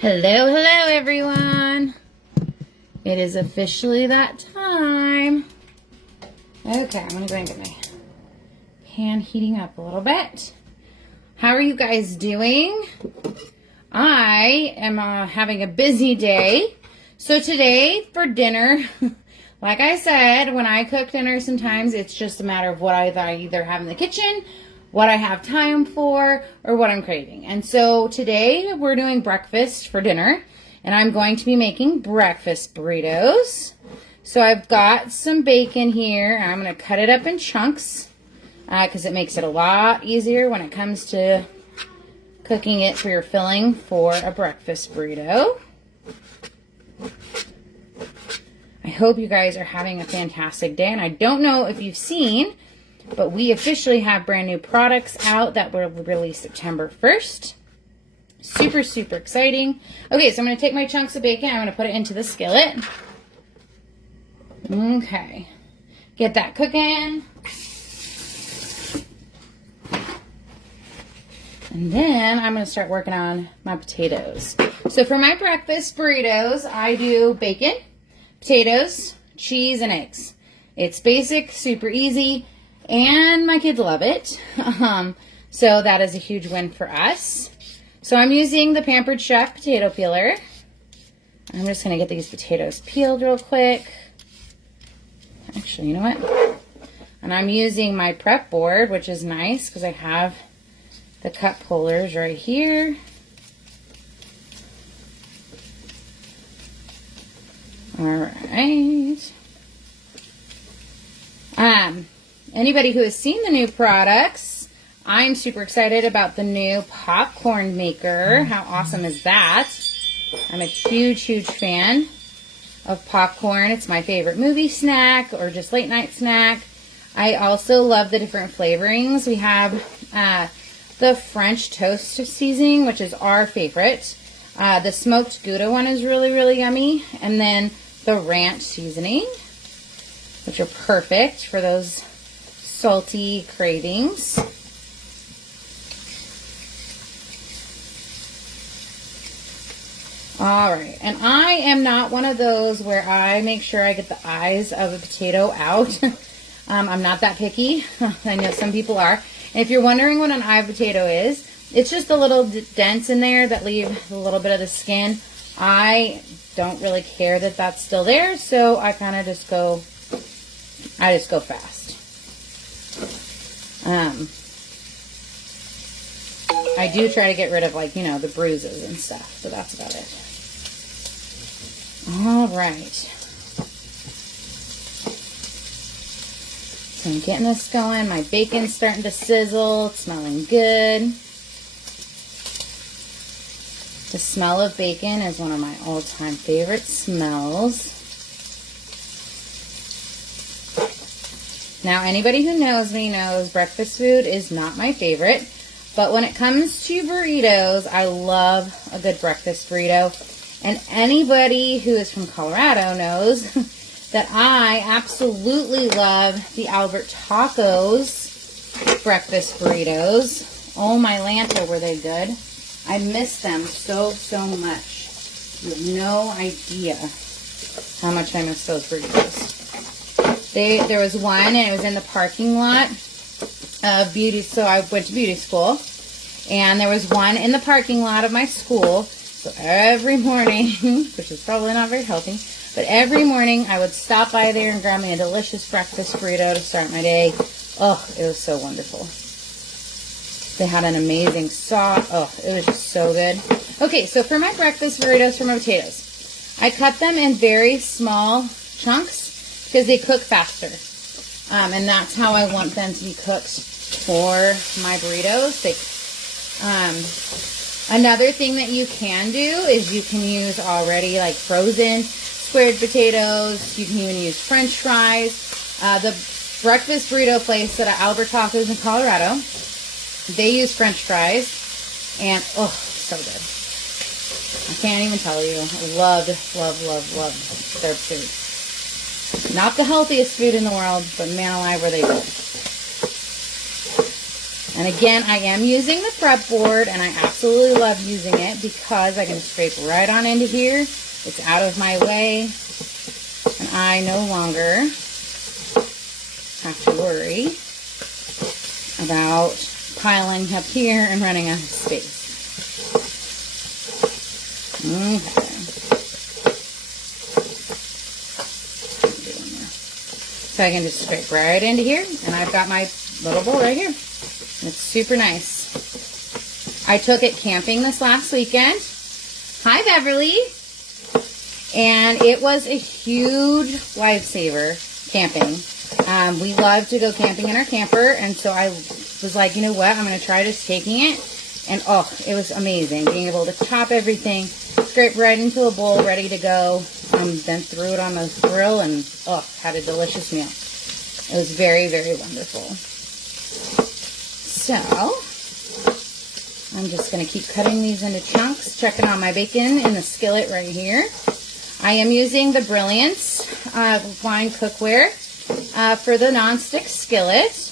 Hello, hello everyone. It is officially that time. Okay, I'm gonna go and get my pan heating up a little bit. How are you guys doing? I am having a busy day. So today for dinner, like I said, when I cook dinner sometimes it's just a matter of what I either have in the kitchen, what I have time for, or what I'm craving. And so today we're doing breakfast for dinner, and I'm going to be making breakfast burritos. So I've got some bacon here. I'm going to cut it up in chunks because it makes it a lot easier when it comes to cooking it for your filling for a breakfast burrito. I hope you guys are having a fantastic day, and I don't know if you've seen, but we officially have brand new products out that will release September 1st. Super, super exciting. Okay, so I'm going to take my chunks of bacon. I'm going to put it into the skillet. Okay. Get that cooking. And then I'm going to start working on my potatoes. So for my breakfast burritos, I do bacon, potatoes, cheese, and eggs. It's basic, super easy. And my kids love it. So that is a huge win for us. So I'm using the Pampered Chef potato peeler. I'm just going to get these potatoes peeled real quick. Actually, you know what? And I'm using my prep board, which is nice because I have the cup holders right here. All right. Anybody who has seen the new products, I'm super excited about the new popcorn maker. How awesome is that? I'm a huge, huge fan of popcorn. It's my favorite movie snack or just late night snack. I also love the different flavorings. We have the French toast seasoning, which is our favorite. The smoked Gouda one is really, really yummy. And then the ranch seasoning, which are perfect for those salty cravings. All right, and I am not one of those where I make sure I get the eyes of a potato out. I'm not that picky. I know some people are. And if you're wondering what an eye of potato is, it's just the little dents in there that leave a little bit of the skin. I don't really care that that's still there, so I kind of just go fast. I do try to get rid of, like, you know, the bruises and stuff, but that's about it. All right. So I'm getting this going. My bacon's starting to sizzle. It's smelling good. The smell of bacon is one of my all-time favorite smells. Now, anybody who knows me knows breakfast food is not my favorite, but when it comes to burritos, I love a good breakfast burrito. And anybody who is from Colorado knows that I absolutely love the Albert Tacos breakfast burritos. Oh my Lanta, were they good. I miss them so, so much. You have no idea how much I miss those burritos. There was one, and it was in the parking lot of beauty. So I went to beauty school, and there was one in the parking lot of my school. So every morning, which is probably not very healthy, but every morning I would stop by there and grab me a delicious breakfast burrito to start my day. Oh, it was so wonderful. They had an amazing sauce. Oh, it was just so good. Okay, so for my breakfast burritos for my potatoes, I cut them in very small chunks because they cook faster. And that's how I want them to be cooked for my burritos. Another thing that you can do is you can use already like frozen squared potatoes. You can even use French fries. The breakfast burrito place at Albert Tacos in Colorado, they use French fries, and oh, so good. I can't even tell you. I love their food. Not the healthiest food in the world, but man alive, were they good. And again, I am using the prep board, and I absolutely love using it because I can scrape right on into here. It's out of my way, and I no longer have to worry about piling up here and running out of space. Okay. So I can just scrape right into here, and I've got my little bowl right here. It's super nice. I took it camping this last weekend. Hi, Beverly. And it was a huge lifesaver camping. We love to go camping in our camper, and so I was like, you know what, I'm going to try just taking it. And oh, it was amazing. Being able to chop everything, scrape right into a bowl, ready to go. Then threw it on the grill and oh, had a delicious meal. It was very, very wonderful. So, I'm just going to keep cutting these into chunks, checking on my bacon in the skillet right here. I am using the Brilliance wine cookware for the nonstick skillet.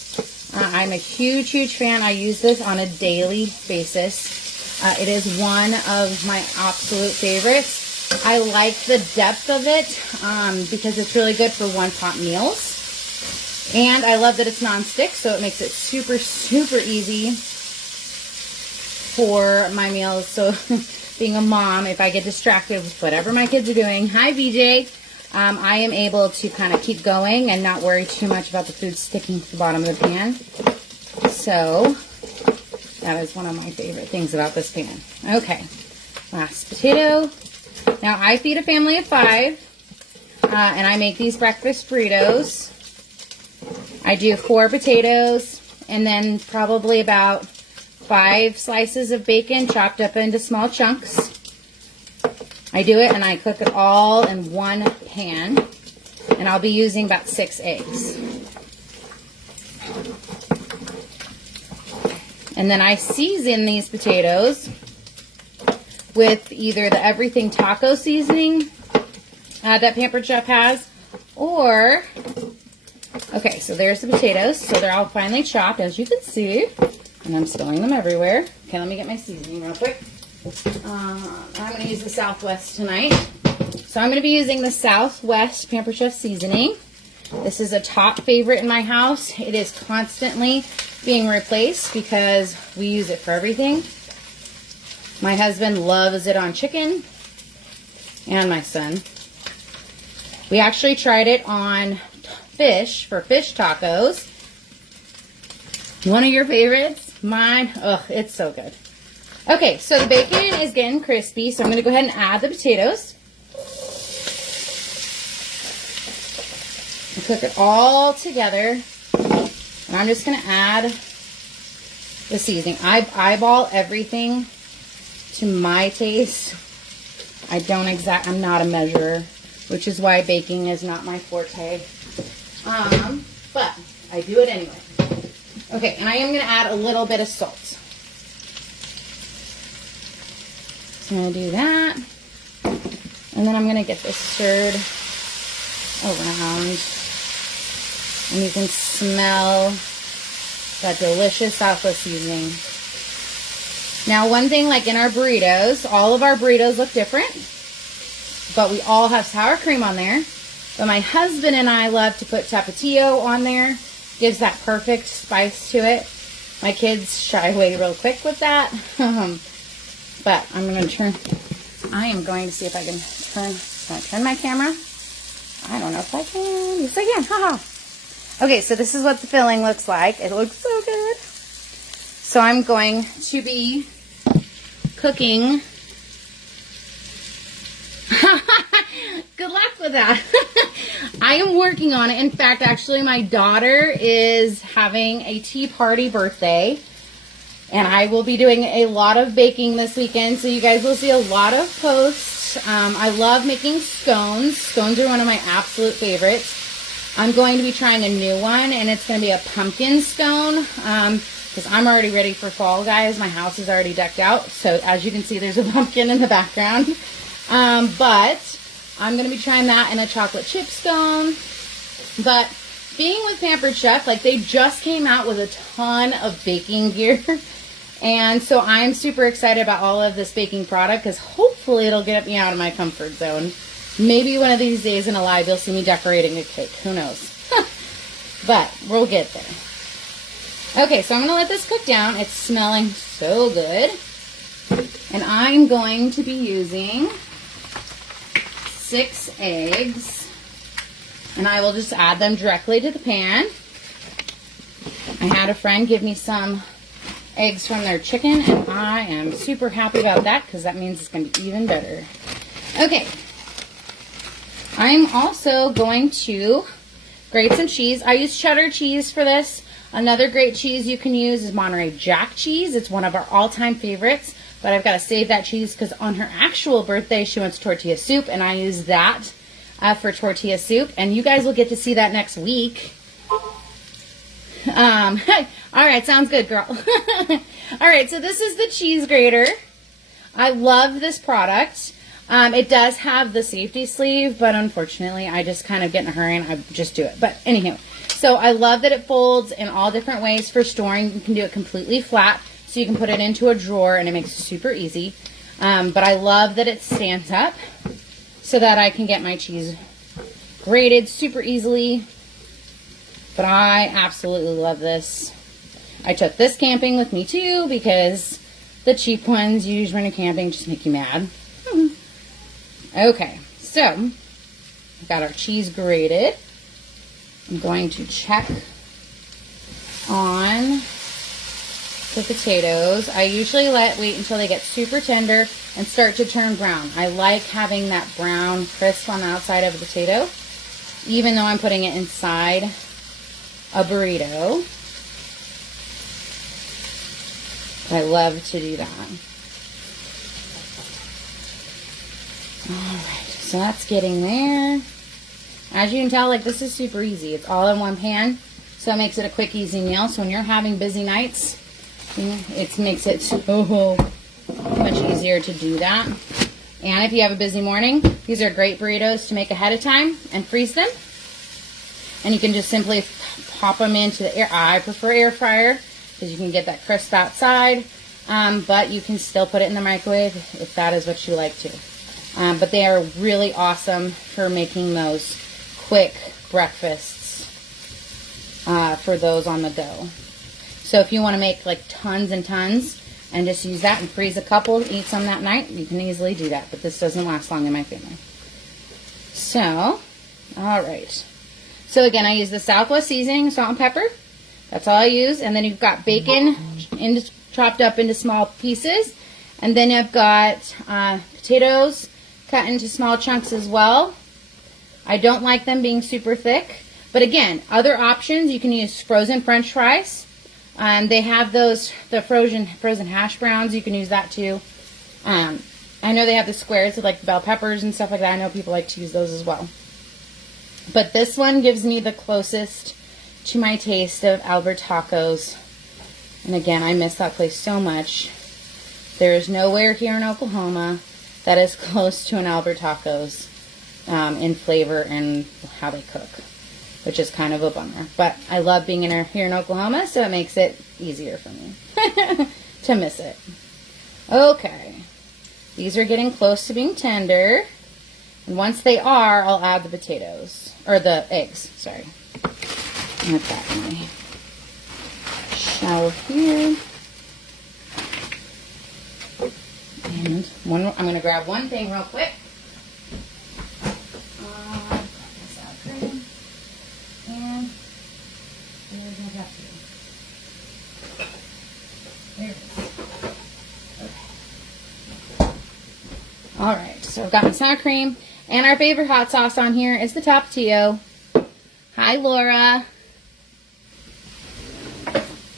I'm a huge, huge fan. I use this on a daily basis. It is one of my absolute favorites. I like the depth of it because it's really good for one-pot meals. And I love that it's nonstick, so it makes it super, super easy for my meals. So being a mom, if I get distracted with whatever my kids are doing, hi BJ, I am able to kind of keep going and not worry too much about the food sticking to the bottom of the pan. So that is one of my favorite things about this pan. Okay, last potato. Now I feed a family of 5, and I make these breakfast burritos. I do 4 potatoes and then probably about 5 slices of bacon chopped up into small chunks. I do it and I cook it all in one pan, and I'll be using about 6 eggs. And then I season these potatoes with either the everything taco seasoning that Pampered Chef has, or, okay, so there's the potatoes. So they're all finely chopped, as you can see, and I'm spilling them everywhere. Okay, let me get my seasoning real quick. I'm going to use the Southwest tonight. So I'm going to be using the Southwest Pampered Chef seasoning. This is a top favorite in my house. It is constantly being replaced because we use it for everything. My husband loves it on chicken, and my son. We actually tried it on fish for fish tacos. One of your favorites? Mine? Oh, it's so good. Okay, so the bacon is getting crispy, so I'm going to go ahead and add the potatoes. And cook it all together. And I'm just going to add the seasoning. I eyeball everything to my taste. I'm not a measurer, which is why baking is not my forte. But I do it anyway. Okay, and I am going to add a little bit of salt. So I'm going to do that. And then I'm going to get this stirred around. And you can smell that delicious Southwest seasoning. Now, one thing, like in our burritos, all of our burritos look different, but we all have sour cream on there. But my husband and I love to put tapatio on there. Gives that perfect spice to it. My kids shy away real quick with that. But I'm going to I am going to see if I can turn my camera. I don't know if I can. Yes, I can. Haha. Okay, so this is what the filling looks like. It looks so good. So I'm going to be cooking. Good luck with that. I am working on it. In fact, actually, my daughter is having a tea party birthday, and I will be doing a lot of baking this weekend, so you guys will see a lot of posts. I love making scones. Scones are one of my absolute favorites. I'm going to be trying a new one, and it's going to be a pumpkin scone, because I'm already ready for fall, guys. My house is already decked out, so as you can see, there's a pumpkin in the background. But I'm going to be trying that in a chocolate chip scone. But being with Pampered Chef, like they just came out with a ton of baking gear. And so I'm super excited about all of this baking product because hopefully it'll get me out of my comfort zone. Maybe one of these days in a live you'll see me decorating a cake. Who knows? But we'll get there. Okay, so I'm going to let this cook down. It's smelling so good. And I'm going to be using 6 eggs. And I will just add them directly to the pan. I had a friend give me some eggs from their chicken, and I am super happy about that because that means it's going to be even better. Okay. I'm also going to grate some cheese. I use cheddar cheese for this. Another great cheese you can use is Monterey Jack cheese. It's one of our all-time favorites, but I've got to save that cheese because on her actual birthday, she wants tortilla soup, and I use that for tortilla soup, and you guys will get to see that next week. All right, sounds good, girl. All right, so this is the cheese grater. I love this product. It does have the safety sleeve, but unfortunately, I just kind of get in a hurry and I just do it. But anywho, so I love that it folds in all different ways for storing. You can do it completely flat, so you can put it into a drawer, and it makes it super easy. But I love that it stands up so that I can get my cheese grated super easily. But I absolutely love this. I took this camping with me too because the cheap ones you use when you're camping just make you mad. Okay, so we've got our cheese grated. I'm going to check on the potatoes. I usually wait until they get super tender and start to turn brown. I like having that brown crisp on the outside of the potato, even though I'm putting it inside a burrito. I love to do that. Alright, so that's getting there. As you can tell, like, this is super easy. It's all in one pan, so it makes it a quick, easy meal. So when you're having busy nights, you know, it makes it so much easier to do that. And if you have a busy morning, these are great burritos to make ahead of time and freeze them. And you can just simply pop them into the air. I prefer air fryer because you can get that crisp outside, but you can still put it in the microwave if that is what you like to. But they are really awesome for making those quick breakfasts for those on the go. So if you want to make like tons and tons and just use that and freeze a couple, eat some that night, you can easily do that. But this doesn't last long in my family. So, all right. So again, I use the Southwest seasoning, salt and pepper. That's all I use. And then you've got bacon chopped up into small pieces. And then I've got potatoes cut into small chunks as well. I don't like them being super thick. But again, other options, you can use frozen French fries. They have those, the frozen hash browns. You can use that too. I know they have the squares with like bell peppers and stuff like that. I know people like to use those as well. But this one gives me the closest to my taste of Albert Tacos. And again, I miss that place so much. There is nowhere here in Oklahoma that is close to an Albert Tacos in flavor and how they cook, which is kind of a bummer. But I love being here in Oklahoma, so it makes it easier for me to miss it. Okay, these are getting close to being tender. And once they are, I'll add the potatoes, or the eggs, sorry. Put that in my shelf here. And I'm going to grab one thing real quick. Sour cream. And there's my dressing. There it is. Okay. Alright, so I've got my sour cream. And our favorite hot sauce on here is the Tapatio. Hi, Laura.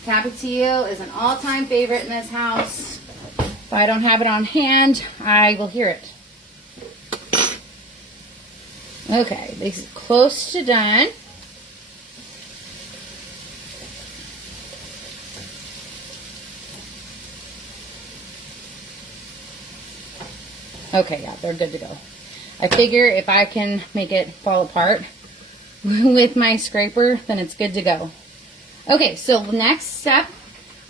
Tapatio is an all-time favorite in this house. If I don't have it on hand, I will hear it. Okay, this is close to done. Okay, yeah, they're good to go. I figure if I can make it fall apart with my scraper, then it's good to go. Okay, so the next step,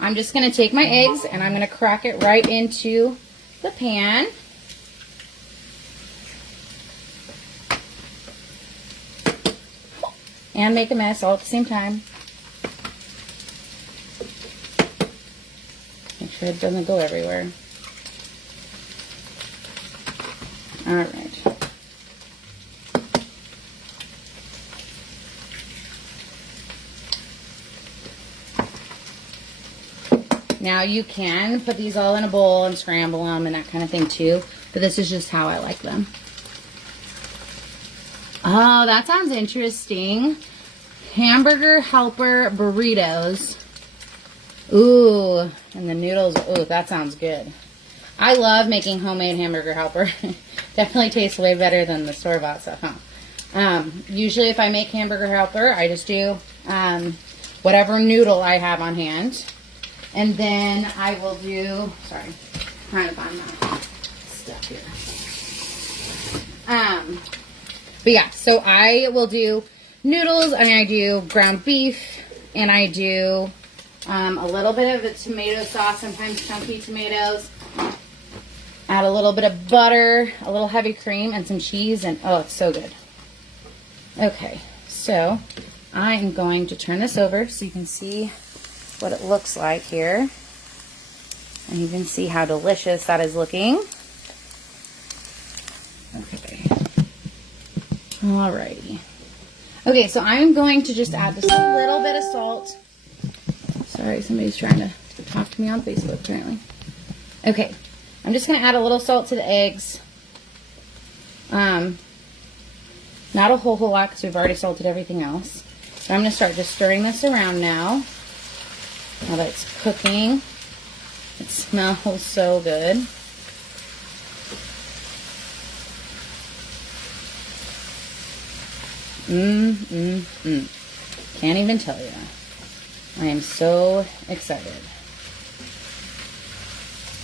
I'm just going to take my eggs and I'm going to crack it right into the pan. And make a mess all at the same time. Make sure it doesn't go everywhere. All right. Now you can put these all in a bowl and scramble them and that kind of thing too, but this is just how I like them. Oh, that sounds interesting. Hamburger helper burritos. Ooh, and the noodles. Ooh, that sounds good. I love making homemade hamburger helper. Definitely tastes way better than the store-bought stuff, huh? Usually if I make hamburger helper, I just do whatever noodle I have on hand. And then I will do, sorry, trying to find my stuff here. But yeah, so I will do noodles, and I do ground beef, and I do a little bit of a tomato sauce, sometimes chunky tomatoes. Add a little bit of butter, a little heavy cream, and some cheese, and oh, it's so good. Okay, so I am going to turn this over so you can see what it looks like here. And you can see how delicious that is looking. Okay. Alrighty. Okay, so I'm going to just add just a little bit of salt. Sorry, somebody's trying to talk to me on Facebook apparently. Okay, I'm just going to add a little salt to the eggs. Not a whole lot because we've already salted everything else. So I'm going to start just stirring this around now. Now that it's cooking. It smells so good. Can't even tell you. I am so excited.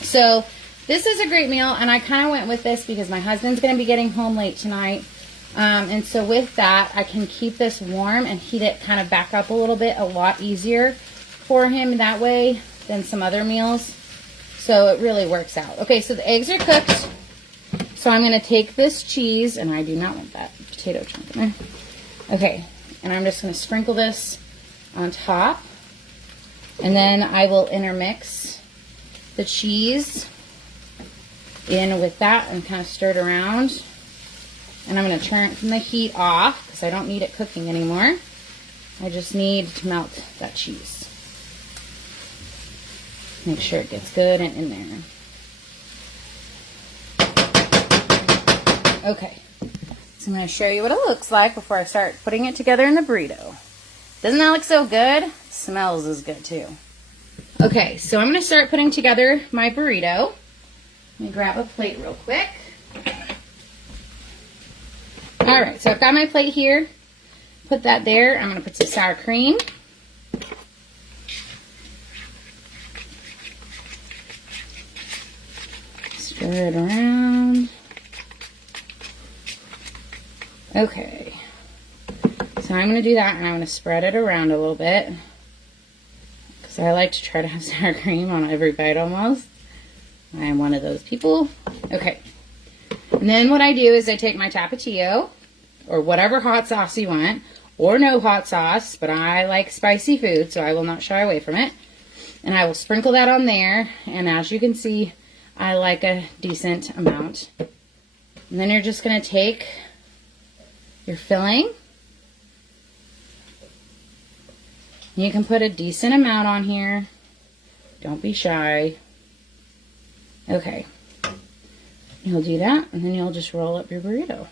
So this is a great meal, and I kind of went with this because my husband's going to be getting home late tonight. And so with that, I can keep this warm and heat it kind of back up a little bit, a lot easier for him that way than some other meals. So it really works out. Okay, so the eggs are cooked. So I'm going to take this cheese, and I do not want that potato chunk in there. Okay, and I'm just going to sprinkle this on top. And then I will intermix the cheese in with that and kind of stir it around. And I'm going to turn the heat off because I don't need it cooking anymore. I just need to melt that cheese. Make sure it gets good and in there. Okay, so I'm going to show you what it looks like before I start putting it together in the burrito. Doesn't that look so good? Smells as good too. Okay, so I'm going to start putting together my burrito. Let me grab a plate real quick. Alright, so I've got my plate here. Put that there. I'm going to put some sour cream. Stir it around. Okay. So I'm going to do that, and I'm going to spread it around a little bit. Because I like to try to have sour cream on every bite almost. I am one of those people. Okay. And then what I do is I take my Tapatio, or whatever hot sauce you want, or no hot sauce, but I like spicy food, so I will not shy away from it. And I will sprinkle that on there, and as you can see, I like a decent amount. And then you're just going to take your filling. You can put a decent amount on here. Don't be shy. Okay. You'll do that, and then you'll just roll up your burrito.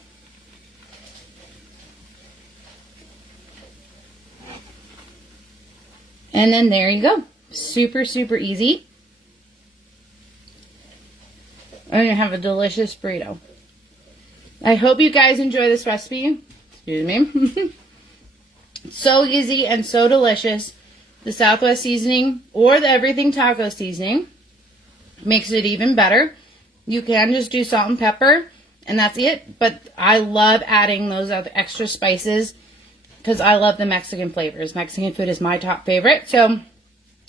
And then there you go. Super, super easy. And you have a delicious burrito. I hope you guys enjoy this recipe. Excuse me. So easy and so delicious. The Southwest seasoning or the everything taco seasoning makes it even better. You can just do salt and pepper and that's it. But I love adding those other extra spices because I love the Mexican flavors. Mexican food is my top favorite. So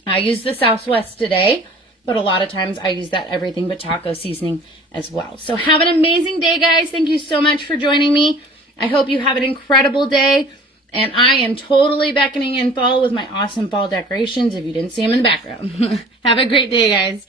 I use the Southwest today, but a lot of times I use that everything but taco seasoning as well. So have an amazing day, guys. Thank you so much for joining me. I hope you have an incredible day. And I am totally beckoning in fall with my awesome fall decorations if you didn't see them in the background. Have a great day, guys.